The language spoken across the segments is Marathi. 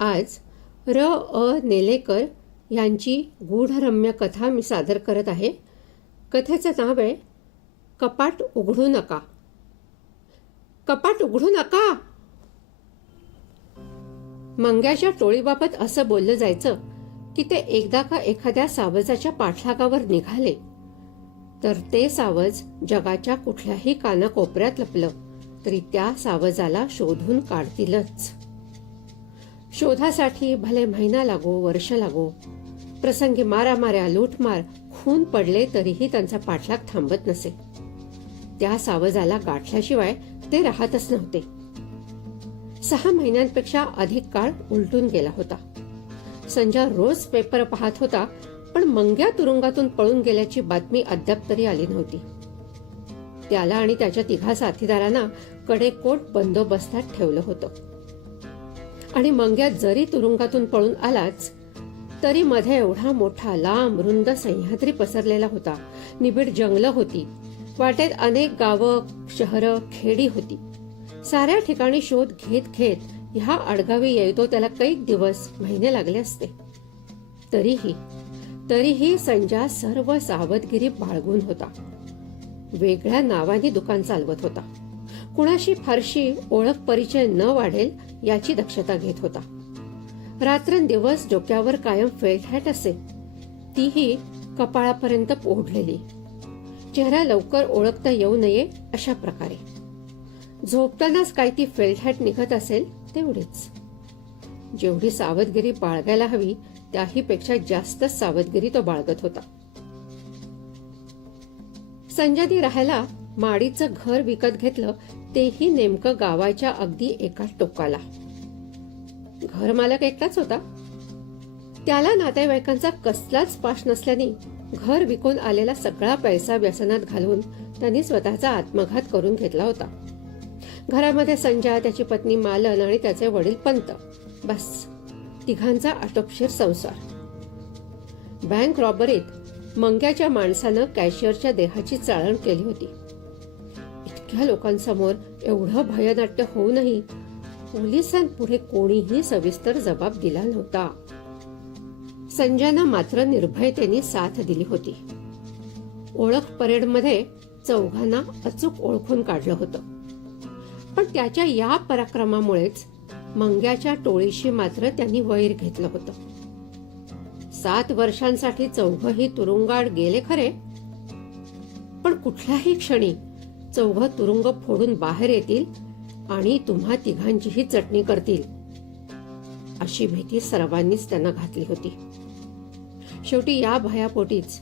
आज नेलेकर यांची गूढरम्य कथा मी सादर करत आहे. कथेचं नाव आहे कपाट उघडू नका. कपाट उघडू नका. मंग्याच्या टोळीबाबत असं बोललं जायचं की ते एकदा का एखाद्या सावजाच्या पाठलागावर निघाले तर ते सावज जगाच्या कुठल्याही कानाकोपऱ्यात लपलं तरी त्या सावजाला शोधून काढतीलच. शोधासाठी भले महिना लागो, वर्ष लागो, प्रसंगी मारामाऱ्या, लूटमार, खून पडले तरीही त्यांचा पाठलाग थांबत नसे. त्या सावजाला गाठल्याशिवाय ते राहतच नव्हते. 6 महिन्यांपेक्षा अधिक काळ उलटून गेला होता. संजय रोज पेपर पाहत होता, पण मंग्या तुरुंगातून पळून गेल्याची बातमी अद्याप तरी आली नव्हती. त्याला आणि त्याच्या 3 साथीदारांना कडेकोट बंदोबस्तात ठेवलं होतं. आणि मंग्या जरी तुरुंगातून पळून आलाच तरी मध्ये एवढा मोठा लांब रुंद सह्याद्री पसरलेला होता. निबिड जंगलं होती. वाटेत अनेक गावं, शहरं, खेडी होती. साऱ्या ठिकाणी शोध घेत घेत ह्या आडगावी येतो त्याला कैक दिवस, महिने लागले असते. तरीही संजय सर्व सावधगिरी बाळगून होता. वेगळ्या नावाने दुकान चालवत होता. कुणाशी फारशी ओळख परिचय न वाढेल याची दक्षता घेत होता. रात्रंदिवस डोक्यावर कायम फेल्ट हॅट असे, तीही कपाळापर्यंत ओढलेली. चेहरा लवकर ओळखता येऊ नये अशा प्रकारे. झोपतानाच काय ती फेल्ट हॅट निघत असेल तेवढीच. जेवढी सावधगिरी बाळगायला हवी त्याहीपेक्षा जास्त सावधगिरी तो बाळगत होता. संजयने राहायला माडीचं घर विकत घेतलं, तेही नेमकं गावाच्या अगदी एका टोकाला. घरमालक एकटाच होता. त्याला नातेवाईकांचा कसलाच पाश नसल्याने घर विकून आलेला सगळा पैसा व्यसनात घालून त्यांनी स्वतःचा आत्मघात करून घेतला होता. घरामध्ये संजय, त्याची पत्नी मालन आणि त्याचे वडील पंत, बस 3घांचा आटोपशीर संसार. बँक रॉबरीत मंग्याच्या माणसानं कॅशियरच्या देहाची चाळण केली होती. इतक्या लोकांसमोर एवढं भयनाट्य होऊनही पोलिसांपुढे कोणीही सविस्तर जबाब दिला नव्हता. संजयनं मात्र निर्भयतेने साथ दिली होती. ओळख परेडमध्ये 4घांना अचूक ओळखून काढलं होतं. पण त्याच्या या पराक्रमामुळेच मंग्याच्या टोळीशी मात्र त्यांनी वैर घेतलं होतं. 7 वर्षांसाठी 4घंही तुरुंगात गेले खरे, पण कुठल्याही क्षणी 4घं तुरुंग फोडून बाहेर येतील आणि तुम्हा 3घांचीही चटणी करतील अशी भीती सर्वांनीच त्यांना घातली होती. शेवटी या भयापोटीच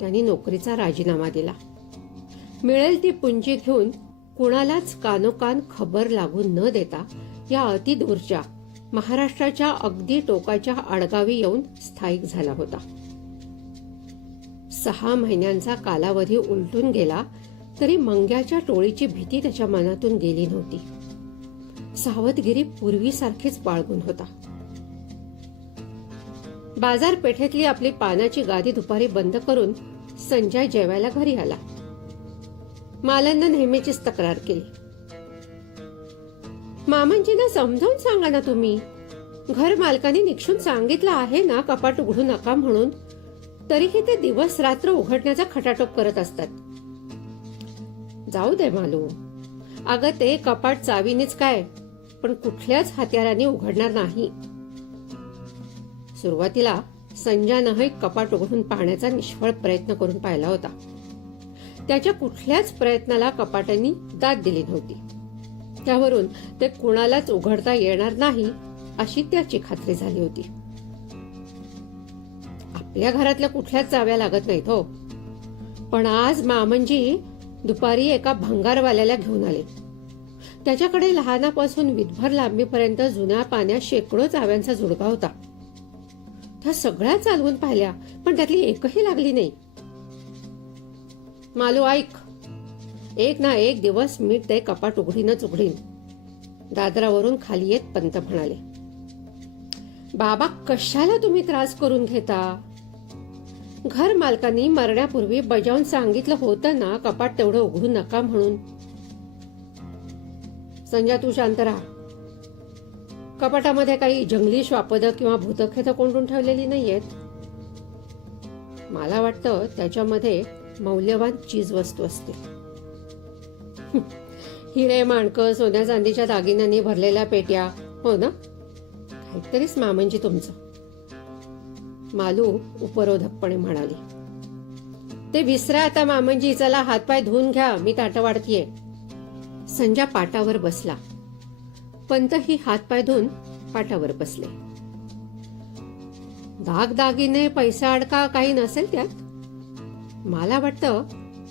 त्यांनी नोकरीचा राजीनामा दिला. मिळेल ती पुंजी घेऊन कुणालाच कानोकान खबर लागू न देता या अतिदूरच्या महाराष्ट्राच्या अगदी टोकाच्या आडगावी येऊन स्थायिक झाला होता. 6 महिन्यांचा कालावधी उलटून गेला तरी मंग्याच्या टोळीची भीती त्याच्या मनातून गेली नव्हती. सावधगिरी पूर्वीसारखीच बाळगून होता. बाजारपेठेतली आपली पानाची गादी दुपारी बंद करून संजय जेवायला घरी आला. मालननं नेहमीचीच तक्रार केली. मामांजींना समजावून सांगा ना तुम्ही. घर मालकाने निक्षून सांगितलं आहे ना कपाट उघडू नका म्हणून, तरीही ते दिवस रात्र उघडण्याचा खटाटोप करत असतात. जाऊ दे मालू. अगं ते कपाट चावीनेच काय, पण कुठल्याच हत्याराने उघडणार नाही. सुरुवातीला संजयनंही कपाट उघडून पाहण्याचा निष्फळ प्रयत्न करून पाहिला होता. त्याच्या कुठल्याच प्रयत्नाला कपाटांनी दाद दिली नव्हती. त्यावरून ते कुणालाच उघडता येणार नाही अशी त्याची खात्री झाली होती. आपल्या घरातल्या कुठल्याच चाव्या लागत नाहीत हो. पण आज मामनजी दुपारी एका भंगारवाल्याला घेऊन आले. त्याच्याकडे लहानापासून विधभर लांबीपर्यंत जुन्या पाण्या शेकडो चाव्यांचा जुडगा होता. त्या सगळ्या चालवून पाहिल्या, पण त्यातली एकही लागली नाही. मालू ऐक, एक ना एक दिवस मी ते कपाट उघडीनच उघडीन. दादरावरून खाली येत पंत म्हणाले. बाबा, कशाला तुम्ही त्रास करून घेता? घर मालकांनी मरण्यापूर्वी बजावून सांगितलं होतं ना कपाट तेवढं उघडू नका म्हणून. संजय, तू शांत राहा. कपाटामध्ये काही जंगली श्वापदं किंवा भूतखेतं कोंडून ठेवलेली नाहीयेत. मला वाटतं त्याच्यामध्ये मौल्यवान चीज वस्तू असते. हिरे, माणकं, सोन्या चांदीच्या दागिन्यांनी भरलेल्या पेट्या. हो ना? काहीतरीच मामंजी तुमचं, मालू उपरोधकपणे म्हणाली. ते विसरा आता मामंजी, चला हातपाय धुवून घ्या, मी ताटं वाढतीये. संजा पाटावर बसला. पंतही हातपाय धुवून पाटावर बसले. दागदागिने, पैसा अडका काही नसेल त्यात. मला वाटतं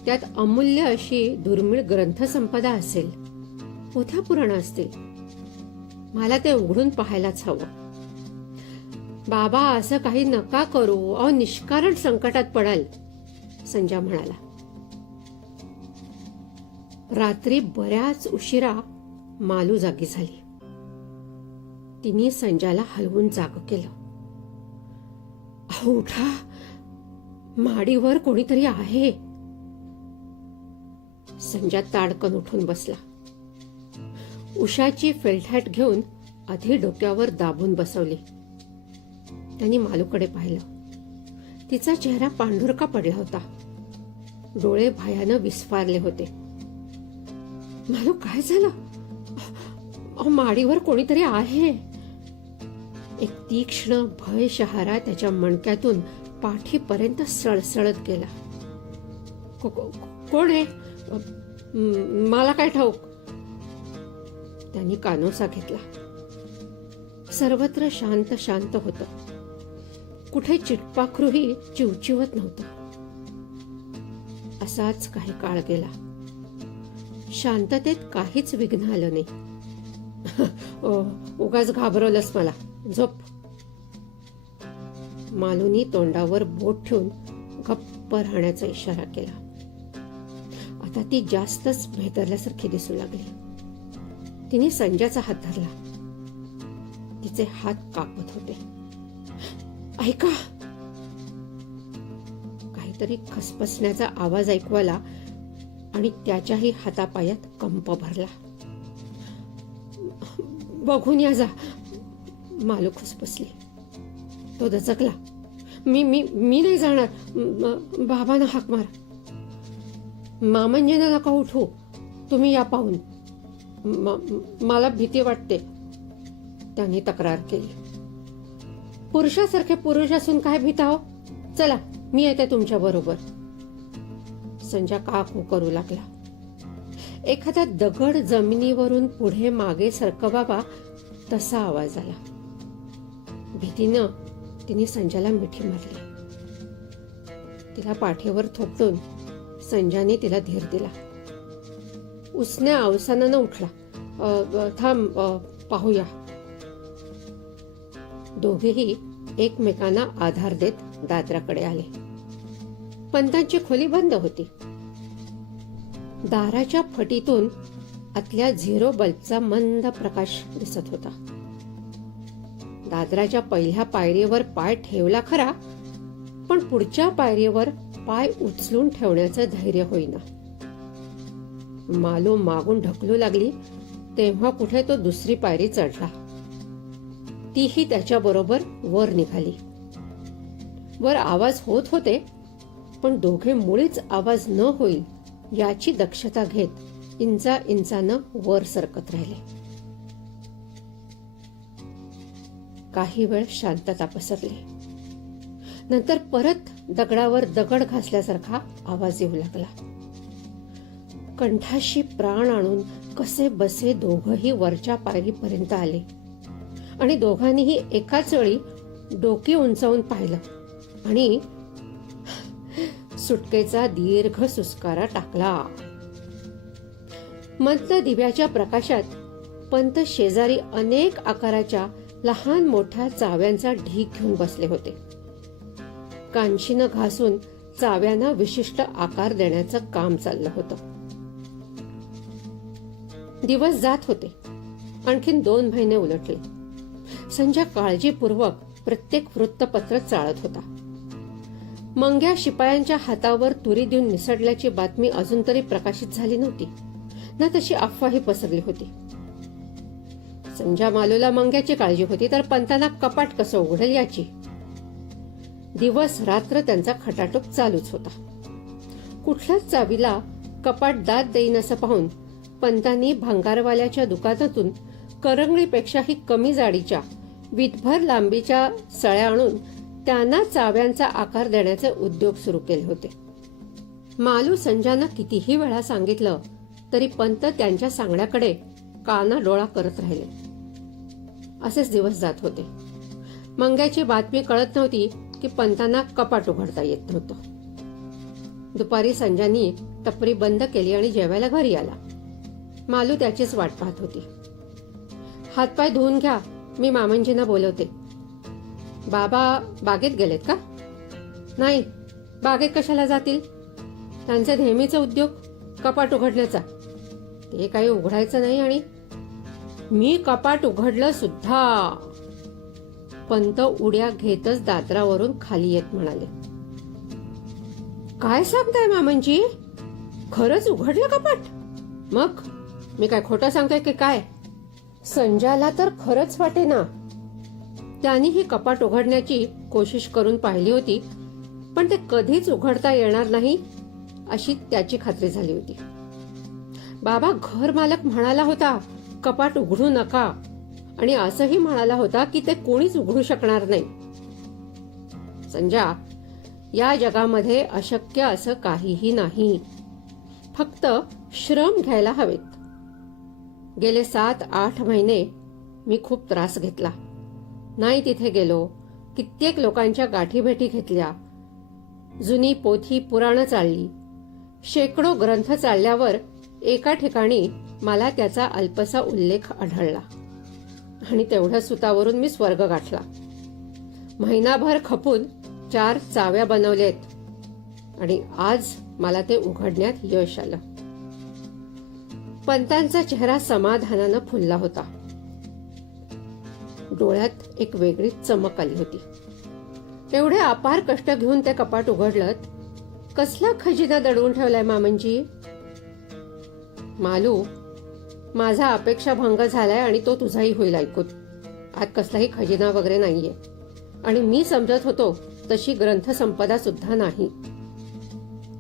त्यात अमूल्य अशी दुर्मिळ ग्रंथसंपदा असेल, पोथ्या पुराण असतील. मला ते उघडून पाहायलाच हवं. बाबा, असं काही नका करू, अहो निष्कारण संकटात पडाल, संजा म्हणाला. रात्री बऱ्याच उशिरा मालू जागी झाली. तिने संजाला हलवून जाग केलं. अहो उठा, माडीवर कोणीतरी आहे. संजा ताडकन उठून बसला. उषाची फेल्टहॅट घेऊन आधी डोक्यावर दाबून बसवली. त्यांनी मालूकडे पाहिलं. तिचा चेहरा पांढुरका पडला होता. डोळे भयानं विस्फारले होते. मालू, काय झालं? माडीवर कोणीतरी आहे. एक तीक्ष्ण भय शहारा त्याच्या मणक्यातून पाठीपर्यंत सळसळत गेला. कोण आहे? मला काय ठाऊक? त्यांनी कानोसा घेतला. सर्वत्र शांत शांत होतं. कुठे चिटपाखरूही चिवचिवत नव्हतं. असाच काही काळ गेला. शांततेत काहीच विघ्न आलं नाही. उगाच घाबरवलंस मला, झोप. मालूनी तोंडावर बोट ठेवून गप्प राहण्याचा इशारा केला. आता ती जास्तच भेदरल्यासारखी दिसू लागली. तिने संजाचा हात धरला. तिचे हात कापत होते. ऐका, काहीतरी खसपसण्याचा आवाज ऐकू आला आणि त्याच्याही हातापायात कंप भरला. बघून या जा, मालू खुसपसली. तो दचकला. मी मी मी नाही जाणार. बाबांना हाक मार. मामंजींना नका उठू, तुम्ही या पाहून. मला भीती वाटते, त्यांनी तक्रार केली. पुरुषासारखे पुरुष असून काय भीता हो? चला, मी येते तुमच्या बरोबर. संजा काकू करू लागला. एखादा दगड जमिनीवरून पुढे मागे सरकवावा तसा आवाज आला. भीतीनं तिने संजाला मिठी मारली. तिला पाठीवर थोपटून संजाने तिला धीर दिला. उसने अवसानानं उठला. थांब, पाहूया. दोघेही एकमेकांना आधार देत दादराकडे आले. पंतांची खोली बंद होती. दाराच्या फटीतून आतल्या झिरो बल्बचा मंद प्रकाश दिसत होता. दादराच्या पहिल्या पायरीवर पाय ठेवला खरा, पण पुढच्या पायरीवर पाय उचलून ठेवण्याचं धैर्य होईना. मालू मागून ढकलू लागली तेव्हा कुठे तो दुसरी पायरी चढला. तीही त्याच्याबरोबर वर निघाली. वर आवाज होत होते, पण दोघे मुळीच आवाज न होईल याची दक्षता घेत इंचा इंचानं वर सरकत राहिले. काही वेळ शांतता पसरली. नंतर परत दगडावर दगड घासल्यासारखा आवाज येऊ लागला. कंठाशी प्राण आणून कसे बसे दोघही वरच्या पायरीपर्यंत आले आणि दोघांनीही एकाच वेळी डोकी उंचावून पाहिलं आणि सुटकेचा दीर्घ सुस्कारा टाकला. मंद दिव्याच्या प्रकाशात पंत शेजारी अनेक आकाराच्या लहान मोठ्या चाव्यांचा ढीग घेऊन बसले होते. कांशीनं घासून चाव्यांना विशिष्ट आकार देण्याचं काम चाललं होतं. दिवस जात होते. आणखीन 2 महिने उलटले. संजा काळजीपूर्वक प्रत्येक वृत्तपत्र चाळत होता. मंग्या शिपायांच्या हातावर तुरी देऊन निसटल्याची बातमी अजून तरी प्रकाशित झाली नव्हती ना तशी अफवाही पसरली होती. संजा मालूला मंग्याची काळजी होती तर पंतांना कपाट कसं उघडेल याची. दिवस रात्र त्यांचा खटाटोप चालूच होता. कुठल्याच चावीला कपाट दाद देईन असं पाहून पंतांनी भंगारवाल्याच्या दुकानातून करंगळीपेक्षाही कमी जाडीच्या वीटभर लांबीच्या सळ्या आणून त्यांना चाव्यांचा आकार देण्याचे उद्योग सुरू केले होते. मालू संजानं कितीही वेळा सांगितलं तरी पंत त्यांच्या सांगण्याकडे काना डोळा करत राहिले. असेच दिवस जात होते. मंग्याची बातमी कळत नव्हती की पंतांना कपाट उघडता येत नव्हतं. दुपारी संजानी टपरी बंद केली आणि जेवायला घरी आला. मालू त्याचीच वाट पाहत होती. हातपाय धुवून घ्या, मी मामंजींना बोलवते. बाबा बागेत गेलेत का? नाही, बागेत कशाला जातील? त्यांचे नेहमीचा उद्योग कपाट उघडण्याचा. ते काही उघडायचं नाही. आणि मी कपाट उघडलं सुद्धा. पंत उड्या घेतच दादरावरून खाली येत म्हणाले. काय सांगताय मामंजी? खरंच उघडलं कपाट? मग मी काय खोटं सांगतोय की काय? संजाला तर खरंच वाटेना. त्यांनी ही कपाट उघडण्याची कोशिश करून पाहिली होती पण ते कधीच उघडता येणार नाही अशी त्याची खात्री झाली होती. बाबा घर मालक म्हणाला होता कपाट उघडू नका आणि असंही म्हणाला होता की ते कोणीच उघडू शकणार नाही. संजा, या जगामध्ये अशक्य असं काहीही नाही. फक्त श्रम घ्यायला हवेत. गेले 7-8 महिने मी खूप त्रास घेतला. नाही तिथे गेलो. कित्येक लोकांच्या गाठीभेटी घेतल्या. जुनी पोथी पुराणं चालली. शेकडो ग्रंथ चालल्यावर एका ठिकाणी मला त्याचा अल्पसा उल्लेख आढळला आणि तेवढ्या सुतावरून मी स्वर्ग गाठला. महिनाभर खपून 4 चाव्या बनवल्यात आणि आज मला ते उघडण्यात यश आलं. पंतांचा चेहरा समाधानानं फुलला होता. डोळ्यात एक वेगळी चमक आली होती. एवढे अपार कष्ट घेऊन ते कपाट उघडलं. कसला खजिना दडवून ठेवलाय मामंजी? मालू, माझा अपेक्षा भंग झालाय आणि तो तुझाही होईल ऐकून. आत कसलाही खजिना वगैरे नाहीये आणि मी समजत होतो तशी ग्रंथ संपदा सुद्धा नाही.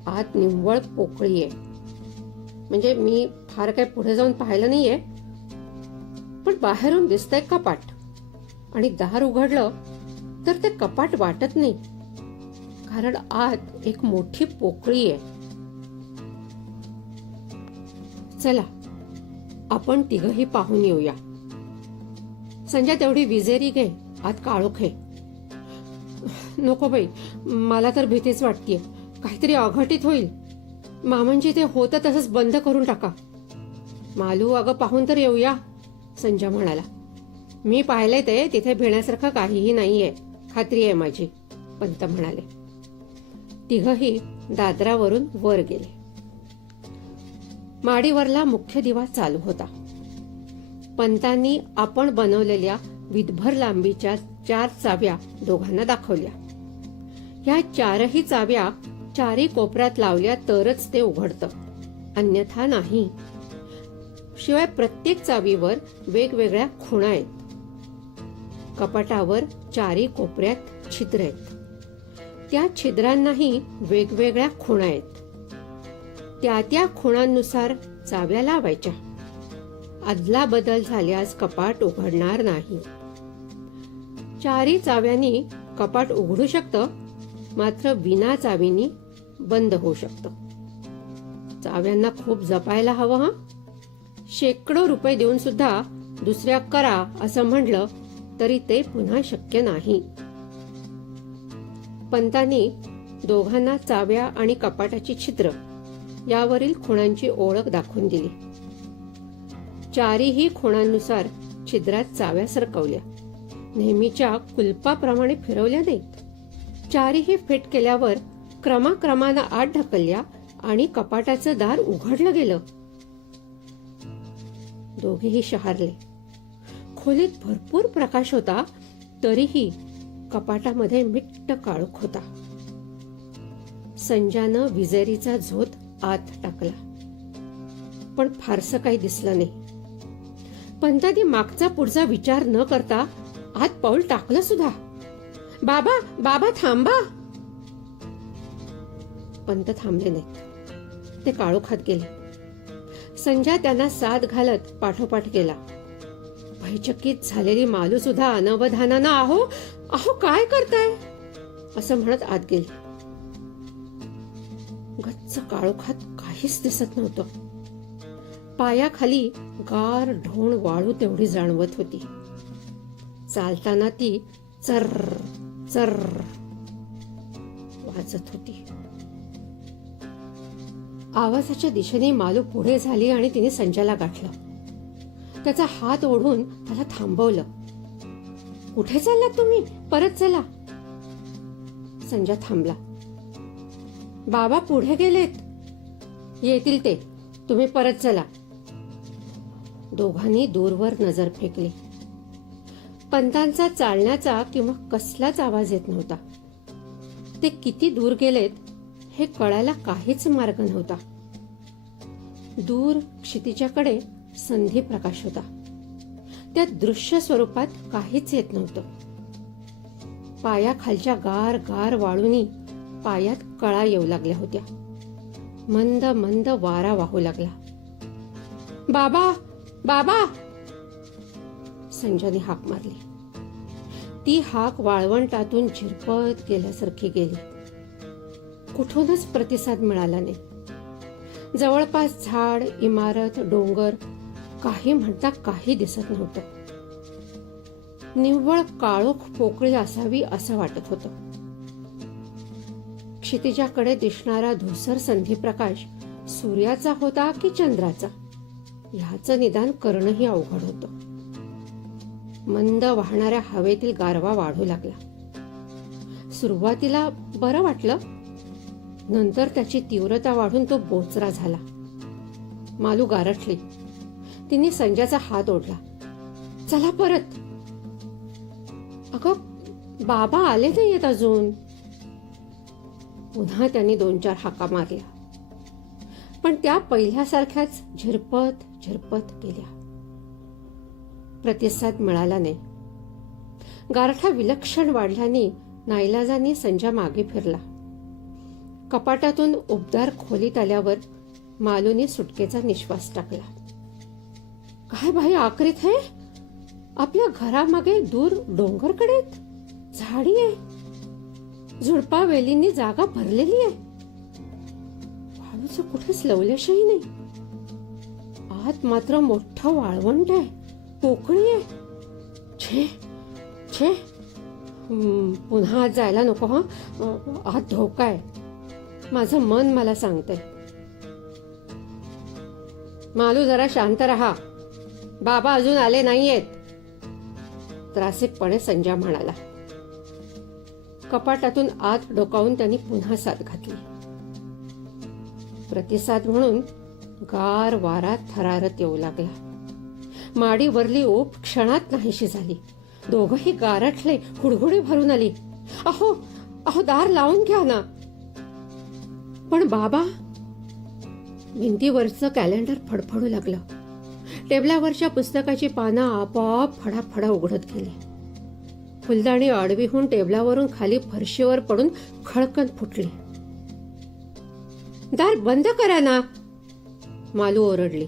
आत निव्वळ पोकळी आहे. म्हणजे मी फार काही पुढे जाऊन पाहिलं नाहीये पण बाहेरून दिसतंय कपाट आणि दार उघडलं तर ते कपाट वाटत नाही कारण आत एक मोठी पोकळी आहे. चला आपण तिघही पाहून येऊया. संजय तेवढी विजेरी घे, आत काळोख आहे. नको बाई, मला तर भीतीच वाटतेय. काहीतरी अघटित होईल. मामंजी ते होतं तसंच बंद करून टाका. मालू, अगं पाहून तर येऊया, संजय म्हणाला. मी पाहिलंय ते, तिथे भिण्यासारखं काहीही नाहीये, खात्री आहे माझी, पंत म्हणाले. तिघही दादरावरून वर गेले. माडीवरला मुख्य दिवा चालू होता. पंतांनी आपण बनवलेल्या वीटभर लांबीच्या 4 चाव्या दोघांना दाखवल्या. ह्या 4ही चाव्या 4ही कोपऱ्यात लावल्या तरच ते उघडतं, अन्यथा नाही. शिवाय प्रत्येक चावीवर वेगवेगळ्या खुणा आहेत. कपाटावर 4ही कोपऱ्यात छिद्र आहेत. त्या छिद्रांनाही वेगवेगळ्या खुणा आहेत. त्या खुणांनुसार चाव्या लावायच्या. अदला बदल झाल्यास कपाट उघडणार नाही. 4ही चाव्यांनी कपाट उघडू शकतं, मात्र विना चावीनी बंद होऊ शकतं. चाव्यांना खूप जपायला हवं. शेकडो रुपये देऊन सुद्धा दुसऱ्या करा असं म्हटलं तरी ते पुन्हा शक्य नाही. पंतांनी दोघांना चाव्या आणि कपाटाची छिद्र यावरील खुणांची ओळख दाखवून दिली. 4ही खुणांनुसार छिद्रात चाव्या सरकवल्या. नेहमीच्या कुलपाप्रमाणे फिरवल्या नाहीत. 4ही फिट केल्यावर क्रमाक्रमानं आत ढकलल्या आणि कपाटाचं दार उघडलं गेलं. दोघेही शहारले. खोलीत भरपूर प्रकाश होता तरीही कपाटामध्ये मिट्ट काळोख होता. संजानं विजेरीचा झोत आत टाकला पण फारसं काही दिसलं नाही. पंतांनी मागचा पुढचा विचार न करता आत पाऊल टाकलं सुद्धा. बाबा बाबा थांबा. पंत थांबले नाहीत. ते काळोखात गेले. संजा त्यांना साथ घालत पाठोपाठ गेला. भयचकित झालेली मालू सुद्धा अनवधानानं अहो अहो काय करताय असं म्हणत आत गेली. गच्च काळोखात काहीच दिसत नव्हतं. पायाखाली गार ढोण वाळू तेवढी जाणवत होती. चालताना ती चर चर वाजत होती. आवाजाच्या दिशेने मालू पुढे झाली आणि तिने संजाला गाठलं. त्याचा हात ओढून त्याला थांबवलं. कुठे चाललात तुम्ही? परत चला. संजा थांबला. बाबा पुढे गेलेत. येतील ते. तुम्ही परत चला. दोघांनी दूरवर नजर फेकली. पंतांचा चालण्याचा किंवा कसलाच आवाज येत नव्हता. ते किती दूर गेलेत हे कळायला काहीच मार्ग नव्हता. दूर क्षितिजाकडे संधी प्रकाश होता. त्या दृश्य स्वरूपात काहीच येत नव्हतं. पायाखालच्या गार गार वाळूनी पायात कळा येऊ लागल्या होत्या. मंद मंद वारा वाहू लागला. बाबा बाबा संजाने हाक मारली. ती हाक वाळवंटातून झिरपत गेल्यासारखी गेली. कुठूनच प्रतिसाद मिळाला नाही. जवळपास झाड, इमारत, डोंगर काही म्हणता काही दिसत नव्हतं. निव्वळ काळोख पोकळी असावी असं वाटत होतं. क्षितिजाकडे दिसणारा धुसर संधिप्रकाश सूर्याचा होता की चंद्राचा ह्याचं निदान करणंही अवघड होतं. मंद वाहणाऱ्या हवेतील गारवा वाढू लागला. सुरुवातीला बरं वाटलं. नंतर त्याची तीव्रता वाढून तो बोचरा झाला. मालू गारठली. तिने संजाचा हात ओढला. चला परत. अगं बाबा आले नाहीयेत अजून. पुन्हा त्यांनी 2-4 हाका मारल्या. पण त्या पहिल्यासारख्याच झिरपत झिरपत गेल्या. प्रतिसाद मिळाला नाही. गारठा विलक्षण वाढल्याने नाईलाजाने संजा मागे फिरला. कपाटातून उबदार खोलीत आल्यावर मालूने सुटकेचा निश्वास टाकला. काय बाई आकरीत है. आपल्या घरामागे दूर डोंगरकडेत झाडी आहे. झुडपा वेलींनी जागा भरलेली आहे. वाळूचं कुठेच लवलेशही नाही. आत मात्र मोठं वाळवंट आहे. पोकळी आहे. छे छे. पुन्हा आत जायला नको. आत धोका आहे. माझं मन मला सांगतंय. मालू जरा शांत रहा. बाबा अजून आले नाहीयेत. त्रासिकपणे संजा म्हणाला. कपाटातून आत डोकावून त्यांनी पुन्हा साथ घातली. प्रतिसाद म्हणून गार वारा थरारत येऊ लागला. माडीवरली ओप क्षणात नाहीशी झाली. दोघंही गारठले. हुडहुडी भरून आली. अहो अहो दार लावून घ्या ना. पण बाबा. भिंतीवरचं कॅलेंडर फडफडू लागलं. टेबलावरच्या पुस्तकाची पानं आपोआप फडाफडा उघडत गेली. फुलदाणी आडवी होऊन टेबलावरून खाली फरशीवर पडून खळकन फुटली. दार बंद करा ना. मालू ओरडली.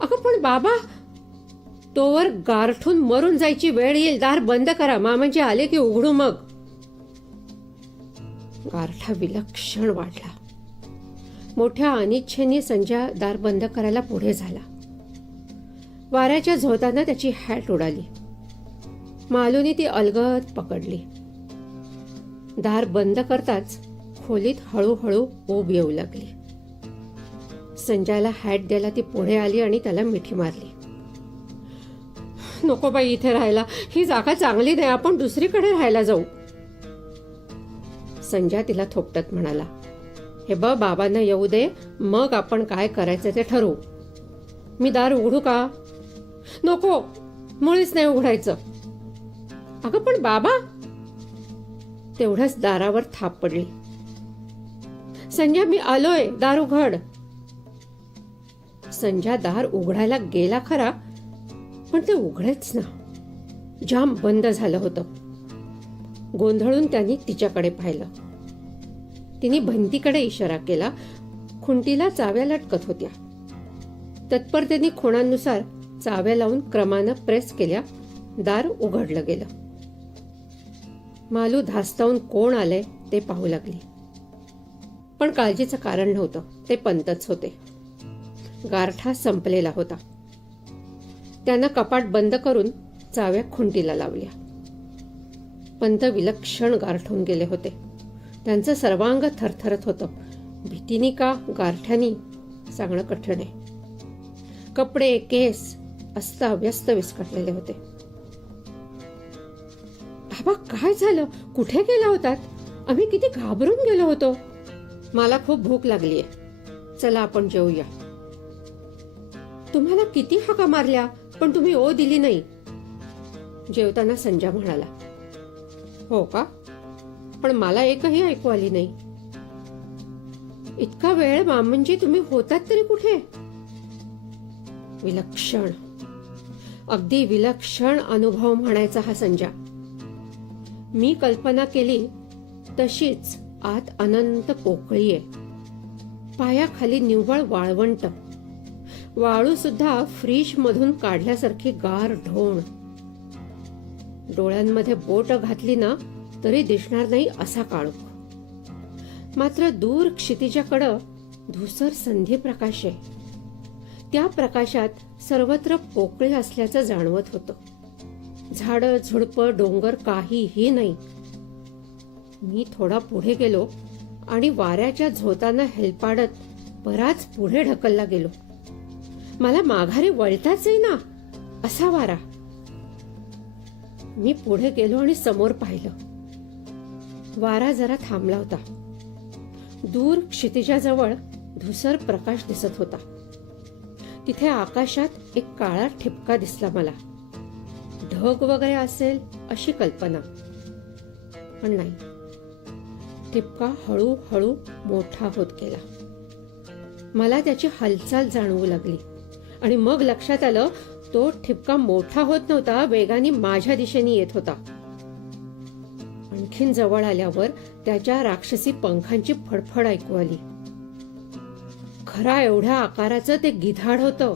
अगं पण बाबा. तोवर गारठून मरून जायची वेळ येईल. दार बंद करा. मामाजी आले की उघडू मग. गारठा विलक्षण वाढला. मोठ्या अनिच्छेने संजा दार बंद करायला पुढे झाला. वाऱ्याच्या झोताना त्याची हॅट उडाली. मालूने ती अलगद पकडली. दार बंद करताच खोलीत हळूहळू ओब येऊ लागली. संजाला हॅट द्यायला ती पुढे आली आणि त्याला मिठी मारली. नको बाई इथे राहायला. ही जागा चांगली नाही. आपण दुसरीकडे राहायला जाऊ. संजा तिला थोपटत म्हणाला. हे बाबांना येऊ दे. मग आपण काय करायचं ते ठरवू. मी दार उघडू का? नको. मुळीच नाही उघडायचं. अगं पण बाबा. तेवढ्याच दारावर थाप पडली. संजा मी आलोय. दार उघड. संजा दार उघडायला गेला खरा पण ते उघडेच ना. जाम बंद झालं होतं. गोंधळून त्यांनी तिच्याकडे पाहिलं. तिने भिंतीकडे इशारा केला. खुंटीला चाव्या लटकत होत्या. तत्परतेने खुणांनुसार चाव्या लावून क्रमानं प्रेस केल्या. दार उघडलं गेलं. मालू धास्तावून कोण आलंय ते पाहू लागली. पण काळजीचं कारण नव्हतं. ते पंतच होते. गारठा संपलेला होता. त्यानं कपाट बंद करून चाव्या खुंटीला लावल्या. पंत विलक्षण गारठून गेले होते. त्यांचं सर्वांग थरथरत होतं. भीतीने का गारठ्यानी सांगणं कठीण आहे. कपडे केस अस्ताव्यस्त विस्कटलेले होते. बाबा, काय झालं? कुठे गेला होतात? आम्ही किती घाबरून गेलो होतो. मला खूप भूक लागलीये. चला आपण जेवूया. तुम्हाला किती हाका मारल्या पण तुम्ही ओ दिली नाही. जेवताना संजय म्हणाला. हो का? पण मला एकही ऐकू आली नाही. इतका वेळ मामंजी तुम्ही होतात तरी कुठे? विलक्षण, अगदी विलक्षण अनुभव म्हणायचा हा संजय. मी कल्पना केली तशीच आत अनंत पोकळी आहे. पायाखाली निव्वळ वाळवंट. वाळू सुद्धा फ्रीज मधून काढल्यासारखी गार ढोण. डोळ्यांमध्ये बोट घातली ना तरी दिसणार नाही असा काळोख. मात्र दूर क्षितिजाकडं धुसर संधी प्रकाश आहे. त्या प्रकाशात सर्वत्र पोकळी असल्याचं जाणवत होतं. झाडं झुडपं डोंगर काहीही नाही. मी थोडा पुढे गेलो आणि वाऱ्याच्या झोताना हेलपाडत बराच पुढे ढकलला गेलो. मला माघारी वळताच येईना असा वारा. मी पुढे गेलो आणि समोर पाहिलं. वारा जरा थांबला होता. दूर क्षितिजाजवळ धुसर प्रकाश दिसत होता. तिथे आकाशात एक काळा ठिपका दिसला मला. ढग वगैरे असेल अशी कल्पना, पण नाही. ठिपका हळूहळू मोठा होत गेला. मला त्याची हालचाल जाणवू लागली आणि मग लक्षात आलं तो ठिपका मोठा होत नव्हता, वेगाने माझ्या दिशेने येत होता. आणखीन जवळ आल्यावर त्याच्या राक्षसी पंखांची फडफड ऐकू आली. खरा एवढ्या आकाराचं ते गिधाड होतं.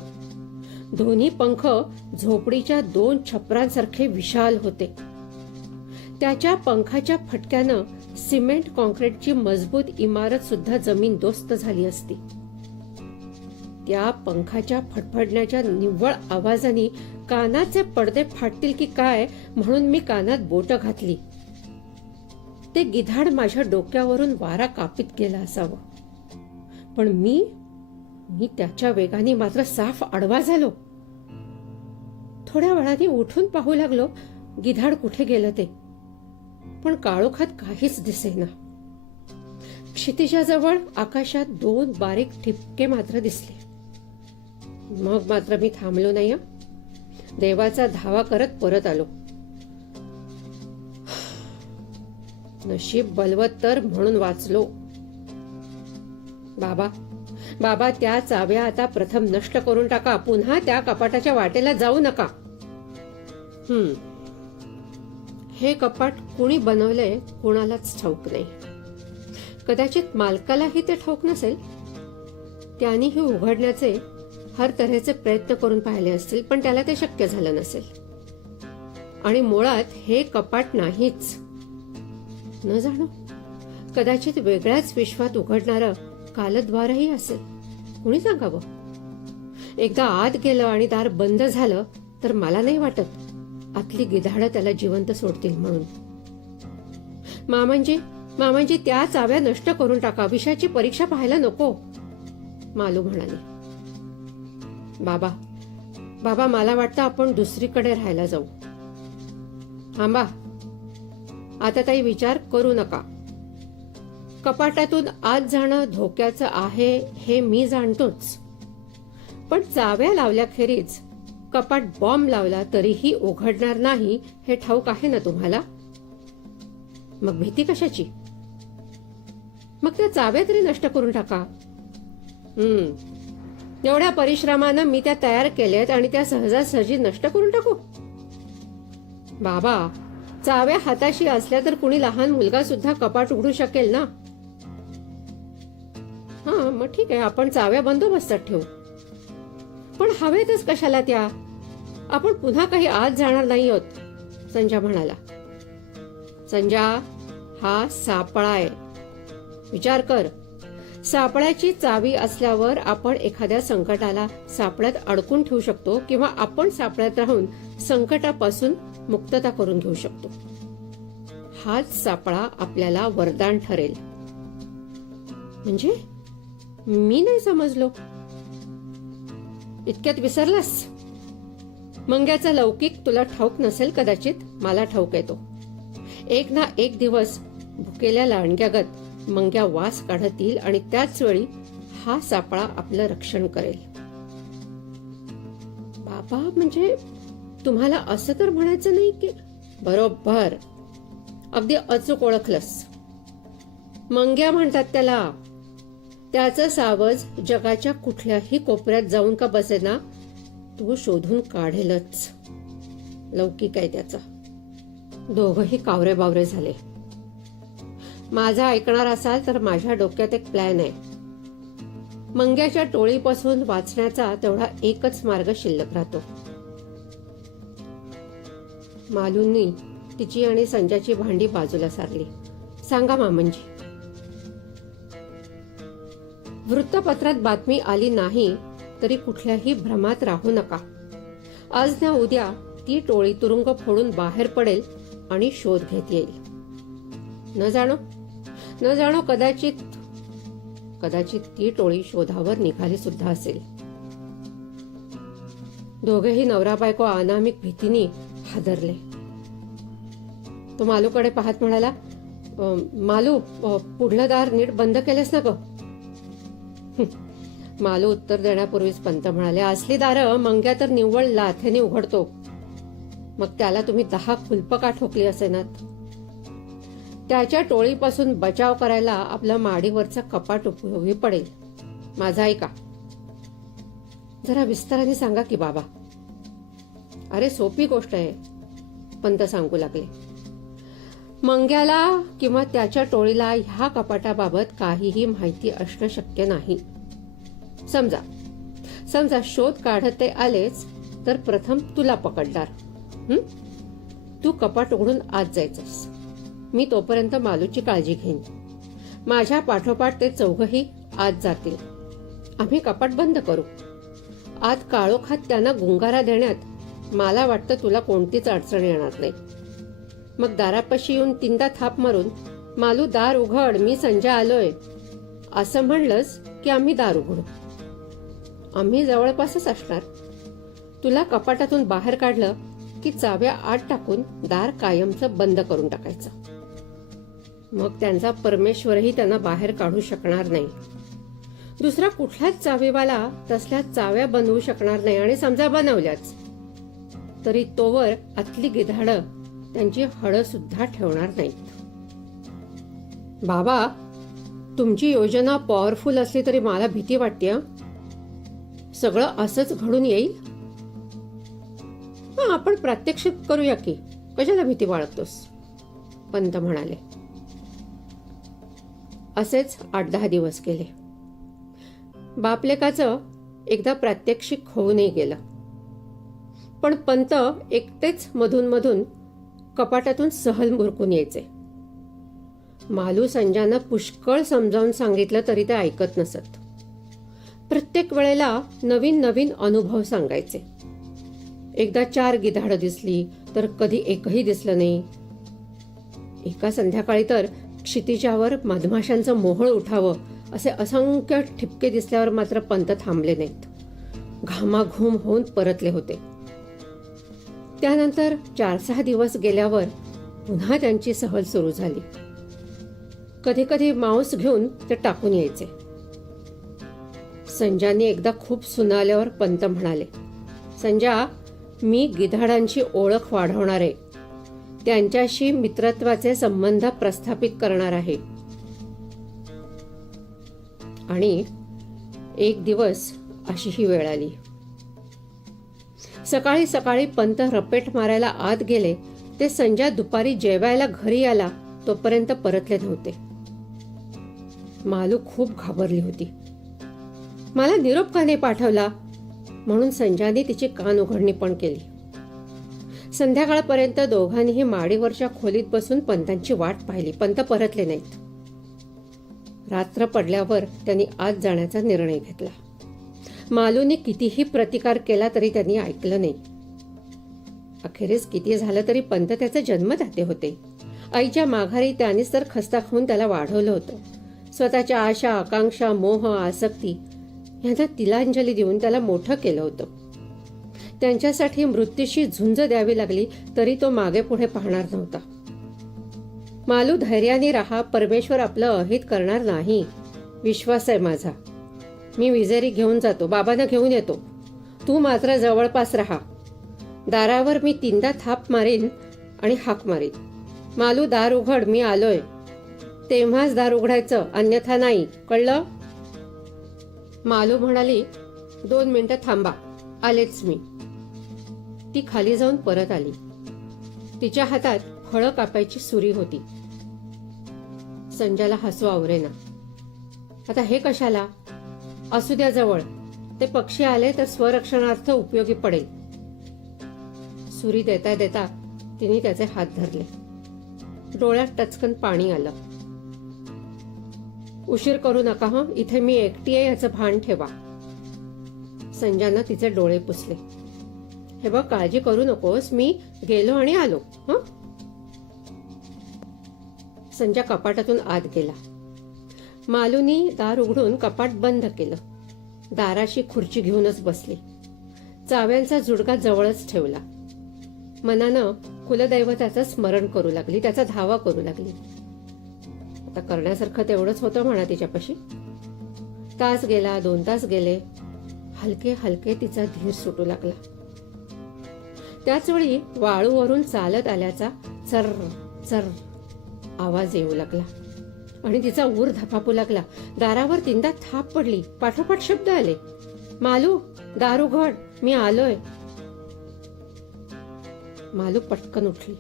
दोन्ही पंख झोपडीच्या 2 छपरांसारखे विशाल होते. त्याच्या पंखाच्या फटक्यानं सिमेंट कॉन्क्रीटची मजबूत इमारत सुद्धा जमीनदोस्त झाली असती. त्या पंखाच्या फडफडण्याच्या निव्वळ आवाजाने कानाचे पडदे फाटतील की काय म्हणून मी कानात बोट घातली. ते गिधाड माझ्या डोक्यावरून वारा कापीत गेला असावं, पण मी त्याच्या वेगाने मात्र साफ आडवा झालो. थोड्या वेळाने उठून पाहू लागलो गिधाड कुठे गेलं ते, पण काळोखात काहीच दिसेना. क्षितिजाजवळ आकाशात 2 बारीक ठिपके मात्र दिसले. मग मात्र मी थांबलो नाही. देवाचा धावा करत परत आलो. नशीब बलवत्तर म्हणून वाचलो. बाबा त्या चाव्या आता प्रथम नष्ट करून टाका. पुन्हा त्या कपाटाच्या वाटेला जाऊ नका. हे कपाट कुणी बनवलंय कुणालाच ठाऊक नाही. कदाचित मालकालाही ते ठाऊक नसेल. त्यानेही उघडण्याचे हर तऱ्हेचे प्रयत्न करून पाहिले असतील, पण त्याला ते शक्य झालं नसेल. आणि मुळात हे कपाट नाहीच. न जाणो, कदाचित वेगळ्याच विश्वात उघडणारं कालद्वारही असेल. कुणी सांगावं. एकदा आत गेलं आणि दार बंद झालं तर मला नाही वाटत आतली गिधाडं त्याला जिवंत सोडतील म्हणून. मामांजी त्या चाव्या नष्ट करून टाका. विषयाची परीक्षा पाहायला नको, मालू म्हणाली. बाबा मला वाटतं आपण दुसरीकडे राहायला जाऊ. थांबा, आता काही विचार करू नका. कपाटातून आत जाणं धोक्याचं आहे हे मी जाणतोच, पण चाव्या लावल्याखेरीज कपाट बॉम्ब लावला तरीही उघडणार नाही हे ठाऊक आहे ना तुम्हाला. मग भीती कशाची? मग त्या चाव्या तरी नष्ट करून टाका. एवढ्या परिश्रमानं मी त्या तयार केल्यात आणि त्या सहजासहजी नष्ट करून टाकू? बाबा, चाव्या हाताशी असल्या तर कुणी लहान मुलगा सुद्धा कपाट उघडू शकेल ना. हा, मग ठीक आहे, आपण चाव्या बंदोबस्तात ठेवू. पण हवेतच कशाला त्या? आपण पुन्हा काही आत जाणार नाही आहोत, संजा म्हणाला. संजा, हा सापळा आहे. विचार कर, सापळ्याची चावी असल्यावर आपण एखाद्या संकटाला सापळ्यात अडकून ठेवू शकतो किंवा आपण सापळ्यात राहून संकटापासून मुक्तता करून घेऊ शकतो. हाच सापळा आपल्याला वरदान ठरेल. म्हणजे मी नाही समजलो. इतक्यात विसरलास? मंग्याचा लौकिक तुला ठाऊक नसेल कदाचित, मला ठाऊक आहे तो. एक ना एक दिवस भुकेल्या लांडग्यागत मंग्या वास काढत येईल आणि त्याच वेळी हा सापळा आपलं रक्षण करेल. बाबा, म्हणजे तुम्हाला असं तर म्हणायचं नाही की? बरोबर, अगदी अचूक ओळखलंस. मंग्या म्हणतात त्याला. त्याचं सावज जगाच्या कुठल्याही कोपऱ्यात जाऊन का बसेना, तू शोधून काढेलच. लौकिक आहे त्याचा. दोघही कावरे बावरे झाले. माझा ऐकणार असाल तर माझ्या डोक्यात एक प्लॅन आहे. मंग्याच्या टोळीपासून वाचण्याचा तेवढा एकच मार्ग शिल्लक राहतो. मालूंनी तिची आणि संजाची भांडी बाजूला सारली. सांगा मामंजी. वृत्तपत्रात बातमी आली नाही तरी कुठल्याही भ्रमात राहू नका. आज ना उद्या ती टोळी तुरुंग फोडून बाहेर पडेल आणि शोध घेत येईल. न जाणो कदाचित ती टोळी शोधावर निघाली सुद्धा असेल. दोघेही नवरा बायको अनामिक भीतीने हादरले. तो मालूकडे पाहत म्हणाला, मालू, पुढलं दार नीट बंद केलेस ना ग? मालू उत्तर देण्यापूर्वीच पंत म्हणाले, असली दारं मंग्या तर निव्वळ लाथेने उघडतो. मग त्याला तुम्ही 10 कुलपं का ठोकली असेनात? त्याच्या टोळीपासून बचाव करायला आपलं माडीवरचं कपाट उपयोगी पडेल. माझा ऐका. जरा विस्ताराने सांगा की बाबा. अरे सोपी गोष्ट आहे, पंत सांगू लागले. मंग्याला किंवा त्याच्या टोळीला ह्या कपाटाबाबत काहीही माहिती असणं शक्य नाही. समजा शोध काढत ते आलेच तर प्रथम तुला पकडणार. तू कपाट उघडून आत जायचंस. मी तोपर्यंत मालूची काळजी घेईन. माझ्या पाठोपाठ ते चौघही आत जातील. आम्ही कपाट बंद करू. आत काळोखात त्यांना गुंगारा देण्यात मला वाटतं तुला कोणतीच अडचण येणार नाही. मग दारापाशी येऊन 3दा थाप मारून, मालू दार उघड, मी संजा आलोय, असं म्हणलंस की आम्ही दार उघडू. आम्ही जवळपासच असणार. तुला कपाटातून बाहेर काढलं की चाव्या आत टाकून दार कायमचं बंद करून टाकायचं. मग त्यांचा परमेश्वरही त्यांना बाहेर काढू शकणार नाही. दुसरा कुठलाच चावीवाला तसल्या चाव्या बनवू शकणार नाही. आणि समजा बनवल्याच तरी तोवर आतली गिधाडं त्यांची हळं सुद्धा ठेवणार नाहीत. बाबा, तुमची योजना पॉवरफुल असली तरी मला भीती वाटते. सगळं असंच घडून येईल? आपण प्रात्यक्षिक करूया की, कशाला भीती बाळगतोस? पंत म्हणाले. असेच 8-10 दिवस गेले. बापलेकाचं एकदा प्रात्यक्षिक होऊनही गेलं. पण पंत एकटेच मधून कपाटातून सहल मुरकून यायचे. मालू संजानं पुष्कळ समजावून सांगितलं तरी ते ऐकत नसत. प्रत्येक वेळेला नवीन अनुभव सांगायचे. एकदा 4 गिधाडं दिसली तर कधी एकही दिसलं नाही. एका संध्याकाळी तर क्षितिजावर मधमाशांचं मोहळ उठावं असे असंख्य ठिपके दिसल्यावर मात्र पंत थांबले नाहीत. घामाघूम होऊन परतले होते. त्यानंतर 4-6 दिवस गेल्यावर पुन्हा त्यांची सहल सुरू झाली. कधी कधी मांस घेऊन ते टाकून यायचे. संजाने एकदा खूप सुनावल्यावर पंत म्हणाले, संजा, मी गिधाडांची ओळख वाढवणार आहे. त्यांच्याशी मित्रत्वाचे संबंध प्रस्थापित करणार आहे. आणि एक दिवस अशी ही वेळ आली. सकाळी सकाळी पंत रपेट मारायला आत गेले ते संजय दुपारी जेवायला घरी आला तोपर्यंत परतले नव्हते. मालू खूप घाबरली होती. मला निरोप का नाही पाठवला म्हणून संजयने तिची कान उघडणी पण केली. संध्याकाळपर्यंत दोघांनीही माडीवरच्या खोलीत बसून पंतांची वाट पाहिली. पंत परतले नाहीत. रात्र पडल्यावर त्यांनी आत जाण्याचा निर्णय घेतला. मालूने कितीही प्रतिकार केला तरी त्यांनी ऐकलं नाही. अखेरीस किती झालं तरी पंत त्याचे जन्मदाते होते. आईच्या माघारी त्यानेच तर खस्ता खाऊन त्याला वाढवलं होतं. स्वतःच्या आशा, आकांक्षा, मोह, आसक्ती यांना तिलांजली देऊन त्याला मोठं केलं होतं. त्यांच्यासाठी मृत्यूशी झुंज द्यावी लागली तरी तो मागे पुढे पाहणार नव्हता. मालू, धैर्याने राहा. परमेश्वर आपलं अहित करणार नाही. विश्वास आहे माझा. मी विजेरी घेऊन जातो. बाबांना घेऊन येतो. तू मात्र जवळपास राहा. दारावर मी 3दा थाप मारीन आणि हाक मारीन. मालू, दार उघड. मी आलोय. तेव्हाच दार उघडायचं, अन्यथा नाही. कळलं? मालू म्हणाली, 2 मिनिटं थांबा. आलेच मी. ती खाली जाऊन परत आली. तिच्या हातात फळं कापायची सुरी होती. संजयला हसू आवरेना. आता हे कशाला? असू द्या जवळ. ते पक्षी आले तर स्वरक्षणार्थ उपयोगी पडेल. सुरी देता देता तिने त्याचे हात धरले. डोळ्यात टचकन पाणी आलं. उशीर करू नका हं. इथे मी एकटी आहे याचं भान ठेवा. संजयनं तिचे डोळे पुसले. हे बघ, काळजी करू नकोस. मी गेलो आणि आलो. हं. संजय कपाटातून आत गेला. मालूनी दार उघडून कपाट बंद केलं. दाराशी खुर्ची घेऊनच बसली. चाव्यांचा जुडगा जवळच ठेवला. मनानं कुलदैवताचं स्मरण करू लागली. त्याचा धावा करू लागली. आता करण्यासारखं तेवढंच होतं म्हणा तिच्यापाशी. तास गेला, 2 तास गेले. हलके हलके तिचा धीर सुटू लागला. त्याचवेळी वाळूवरून चालत आल्याचा चर चर आवाज येऊ लागला आणि तिचा ऊर धपापू लागला. दारावर 3दा थाप पडली. पाठोपाठ शब्द आले. मालू, दार उघड. मी आलोय. मालू पटकन उठली.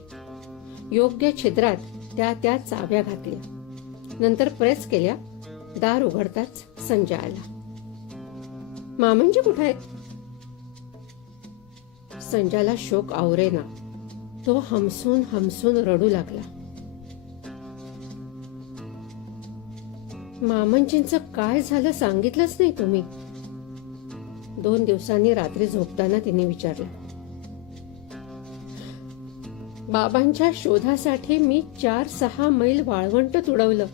योग्य छिद्रात त्या चाव्या घातल्या. नंतर प्रेस केल्या. दार उघडताच संजय आला. मामंजी कुठे आहेत? संजयला शोक आवरेना. तो हमसून हमसून रडू लागला. मामंजींचं काय झालं सांगितलंच नाही तुम्ही? 2 दिवसांनी रात्री झोपताना तिने विचारलं. बाबांच्या शोधासाठी मी 4-6 मैल वाळवंट तुडवलं.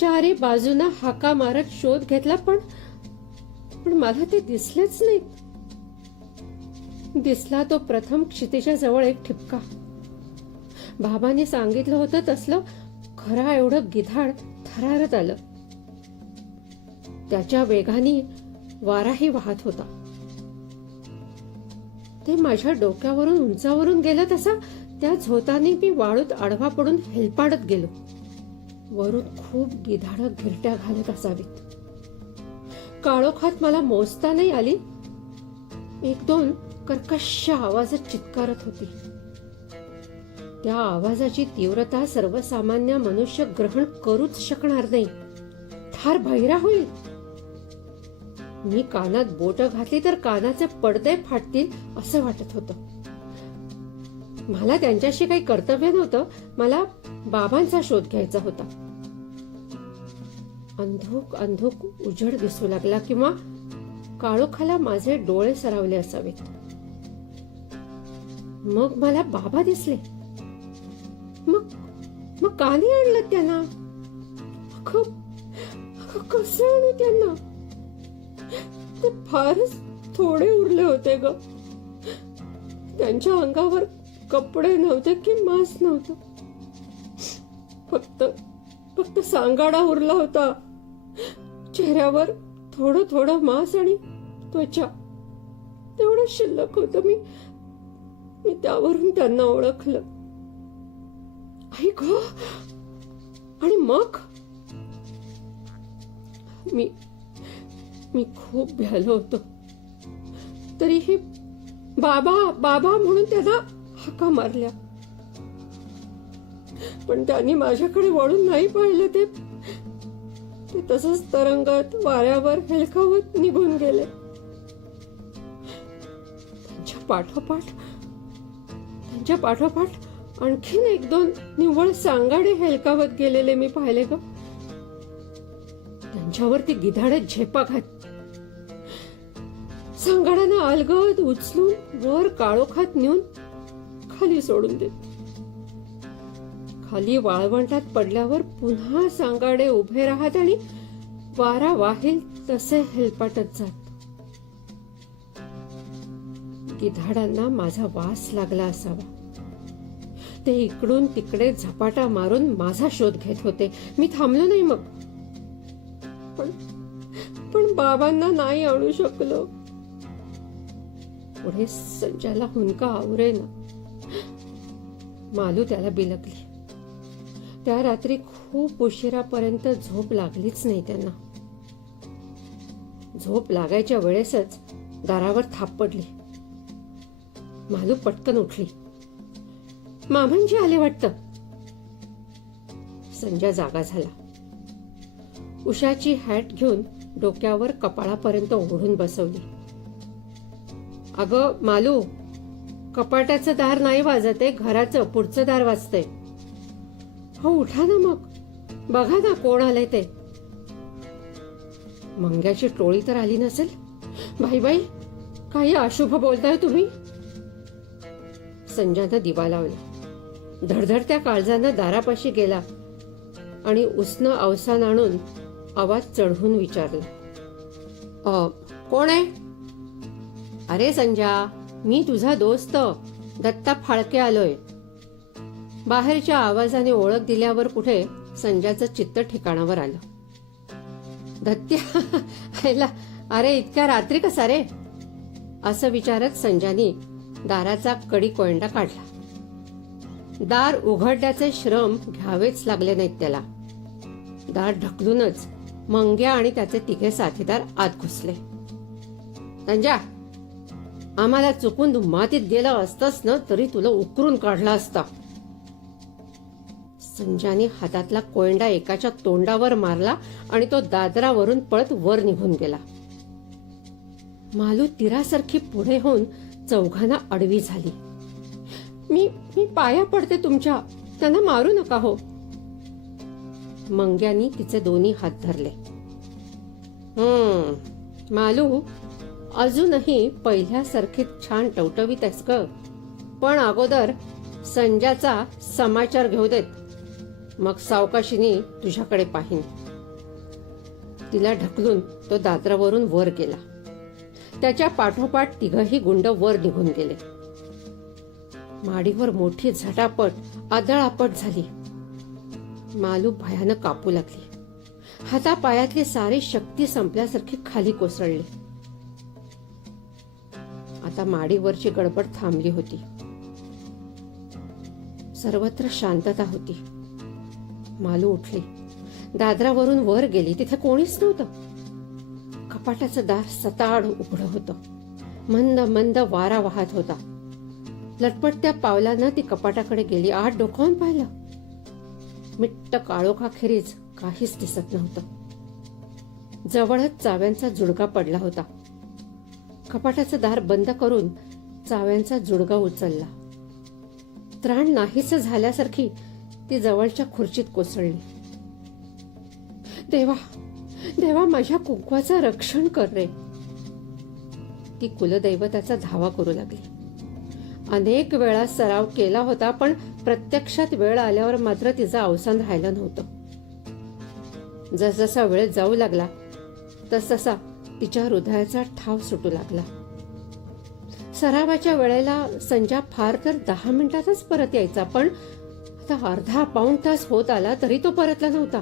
4ही बाजूना हाका मारत शोध घेतला, पण मला ते दिसलेच नाहीत. दिसला तो प्रथम क्षितिजा जवळ एक ठिपका. बाबांनी सांगितलं होतं तसलं खरा एवढं गिधाड थरारत आलं. त्याच्या वेगाने वाराही वाहत होता. ते माझ्या डोक्यावरून उंचावरून गेलं. तसा त्या झोताने मी वाळूत आडवा पडून हेलपाडत गेलो. वरून खूप गिधाड घिरट्या घालत असावीत. काळोखात मला मोजता नाही आली. 1-2 कर्कश आवाजात चित्कारत होती. त्या आवाजाची तीव्रता सर्वसामान्य मनुष्य ग्रहण करूच शकणार नाही. फार भैरा होईल. मी कानात बोट घातली तर कानाचे पडदे फाटतील असं वाटत होतं. मला त्यांच्याशी काही कर्तव्य नव्हतं. मला बाबांचा शोध घ्यायचा होता. अंधुक अंधुक उजेड दिसू लागला किंवा काळोखाला माझे डोळे सरावले असावेत. मग मला बाबा दिसले. मग का नाही आणलं त्यांना? कसं आणू त्यांना? ते फारच थोडे उरले होते ग. त्यांच्या अंगावर कपडे नव्हते की मांस नव्हतं. फक्त सांगाडा उरला होता. चेहऱ्यावर थोडं थोडं मांस आणि त्वचा तेवढं शिल्लक होतं. मी त्यावरून त्यांना ओळखलं. आई ग. आणि मग मी खूप भ्यालो होतो. तरीही बाबा बाबा म्हणून त्यांना हाका मारल्या, पण त्यांनी माझ्याकडे वळून नाही पाहिलं. ते तसंच तरंगत वाऱ्यावर हेलकावत निघून गेले. त्यांच्या पाठोपाठ आणखीन एक दोन निव्वळ सांगाडे हेलकावत गेलेले मी पाहिले ग. त्यांच्यावरती गिधाडे झेपा घात सांगाड्यांना अलगद उचलून वर काळोखात नेऊन खाली सोडून देत. खाली वाळवंटात पडल्यावर पुन्हा सांगाडे उभे राहत आणि वारा वाहेल तसे हेलपाटत जात. गिधाडांना माझा वास लागला असावा. ते इकडून तिकडे झपाटा मारून माझा शोध घेत होते. मी थांबलो नाही मग. पण बाबांना नाही आणू शकलो. पुढे संजयला हुंका आवरेना. मालू त्याला बिलकली. त्या रात्री खूप उशिरापर्यंत झोप लागलीच नाही त्यांना. झोप लागायच्या वेळेसच दारावर थाप पडली. मालू पटकन उठली. मामांजी आले वाटतं. संजय जागा झाला. उषाची हॅट घेऊन डोक्यावर कपाळापर्यंत ओढून बसवली. अगं मालू, कपाटाचं दार नाही वाजत आहे, घराचं पुढचं दार वाजतंय. हो उठा ना मग, बघा ना कोण आलंय ते. मंग्याची टोळी तर आली नसेल. बाई काही अशुभ बोलताय तुम्ही. संजयनं दिवा लावला. धडधडत्या काळजानं दारापाशी गेला आणि उसनं अवसान आणून आवाज चढवून विचारला, कोण आहे? अरे संजा, मी तुझा दोस्त दत्ता फाळके आलोय. बाहेरच्या आवाजाने ओळख दिल्यावर कुठे संजयचं चित्त ठिकाणावर आलं. दत्त्या, अरे इतक्या रात्री कसा रे? असं विचारत संजयनी दाराचा कडी कोयंडा काढला. दार उघडण्याचे श्रम घ्यावेच लागले नाहीत त्याला. दार ढकलूनच मंग्या आणि त्याचे तिघे साथीदार आत घुसले. संजय, आम्हाला चुकून तू मातीत गेला असतास ना तरी तुला उकरून काढला असता. संजयने हातातला कोयंडा एकाच्या तोंडावर मारला आणि तो दादरावरून पळत वर निघून गेला. मालू तिरासारखी पुढे होऊन चौघांना आडवी झाली. मी पाया पडते तुमच्या, त्यांना मारू नका हो. मंग्यानी तिचे दोन्ही हात धरले. मालू, अजूनही पहिल्यासारखी छान टवटवीत आहेस ग. पण अगोदर संजयचा समाचार घेऊ देत, मग सावकाशीने तुझ्याकडे पाहीन. तिला ढकलून तो दादरावरून वर गेला. त्याच्या पाठोपाठ तिघही गुंड वर निघून गेले. माडीवर मोठी झटापट आदळापट झाली. मालू भयानक कापू लागली. हातापायातली सारी शक्ती संपल्यासारखी खाली कोसळली. आता माडीवरची गडबड थांबली होती. सर्वत्र शांतता होती. मालू उठली. दादरावरून वर गेली. तिथे कोणीच नव्हतं. कपाटाचं दार सताड उघडं होतं. मंद मंद वारा वाहत होता. लटपटत्या पावलानं ती कपाटाकडे गेली. आत डोकावून पाहिलं. मिट्ट काळोखाखेरीज काहीच दिसत नव्हतं. जवळच चाव्यांचा जुडगा पडला होता. कपाटाचं दार बंद करून चाव्यांचा जुडगा उचलला. त्राण नाहीस झाल्यासारखी ती जवळच्या खुर्चीत कोसळली. देवा देवा, माझ्या कुंकवाचं रक्षण कर रे. ती कुलदैवताचा धावा करू लागली. अनेक वेळा सराव केला होता, पण प्रत्यक्षात वेळ आल्यावर मात्र तिचं अवसान राहिलं नव्हतं. जसजसा वेळ जाऊ लागला तसतसा तिच्या हृदयाचा ठाव सुटू लागला. सरावाच्या वेळेला संजय फार तर 10 मिनिटातच परत यायचा, पण आता अर्धा पाऊण तास होत आला तरी तो परतला नव्हता.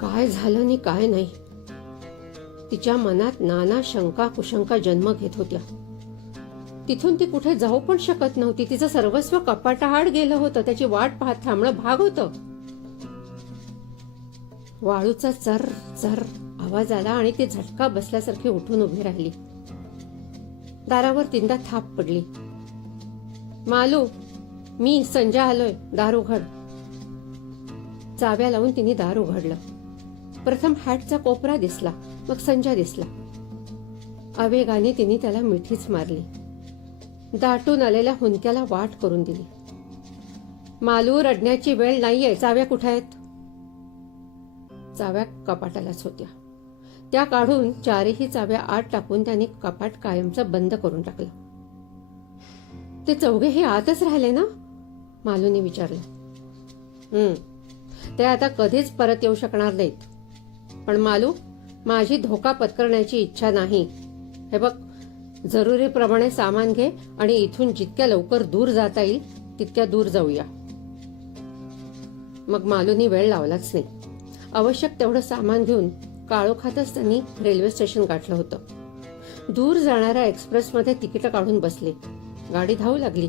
काय झालं नि काय नाही, तिच्या मनात नाना शंका कुशंका जन्म घेत होत्या. तिथून ती कुठे जाऊ पण शकत नव्हती. तिचं सर्वस्व कपाटाआड गेलं होतं. त्याची वाट पाहत थांबणं भाग होतं. वाळूचा चर चर आवाज आला आणि ती झटका बसल्यासारखी उठून उभी राहिली. दारावर 3दा थाप पडली. मालू, मी संजा आलोय, दार उघड. चाव्या लावून तिने दार उघडलं. प्रथम हॅटचा कोपरा दिसला, मग संजा दिसला. आवेगाने तिने त्याला मिठीच मारली. दाटून आलेल्या हुंदक्याला वाट करून दिली. मालू, रडण्याची वेळ नाहीये. चाव्या कुठे आहेत? चाव्या कपाटालाच होत्या. त्या काढून 4ही चाव्या आत टाकून त्याने कपाट कायमचं बंद करून टाकलं. ते चौघेही आतच राहिले ना? मालूने विचारलं. ते आता कधीच परत येऊ शकणार नाहीत. पण मालू, माझी धोका पत्करण्याची इच्छा नाही. हे बघ, जरुरीप्रमाणे सामान घे आणि इथून जितक्या लवकर दूर जाता येईल तितक्या दूर जाऊया. मग मालूनी वेळ लावलाच नाही. आवश्यक तेवढं सामान घेऊन काळोखातच त्यांनी रेल्वे स्टेशन गाठलं होतं. दूर जाणाऱ्या एक्सप्रेसमध्ये तिकीट काढून बसले. गाडी धावू लागली.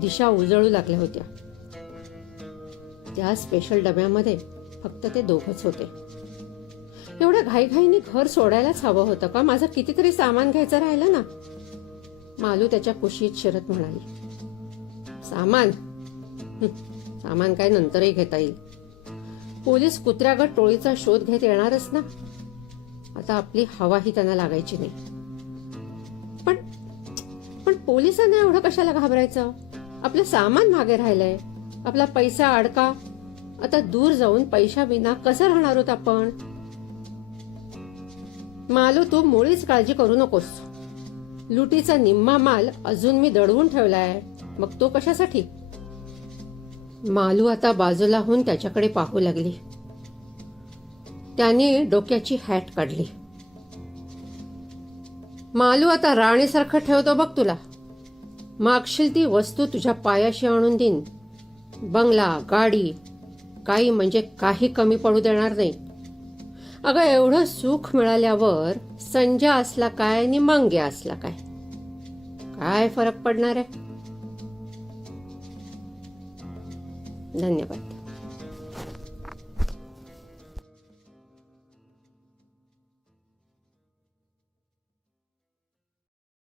दिशा उजळू लागल्या होत्या. त्या स्पेशल डब्यामध्ये फक्त ते दोघच होते. एवढ्या घाईघाईने घर सोडायलाच हवं होतं का? माझं कितीतरी सामान घ्यायचं राहिलं ना. मालू त्याच्या कुशीत शिरत म्हणाली. सामान सामान काय नंतरही घेता येईल. पोलीस कुत्र्यागत टोळीचा शोध घेत येणारच ना. आता आपली हवाही त्यांना लागायची नाही. पण पोलिसांना एवढं कशाला घाबरायचं? आपलं सामान मागे राहिलंय. आपला पैसा अडका. आता दूर जाऊन पैशाविना कसं राहणार आहोत आपण? मालू, तू मुळीच काळजी करू नकोस. लुटीचा निम्मा माल अजून मी दडवून ठेवलाय. मग तो कशासाठी? मालू आता बाजूला होऊन त्याच्याकडे पाहू लागली. त्याने डोक्याची हॅट काढली. मालू, आता राणीसारखं ठेवतो बघ तुला. मागशील ती वस्तू तुझ्या पायाशी आणून देईन. बंगला, गाडी, काही म्हणजे काही कमी पडू देणार नाही. अगं, एवढं सुख मिळाल्यावर संजा असला काय आणि मंग्या असला काय, काय फरक पडणार आहे? धन्यवाद.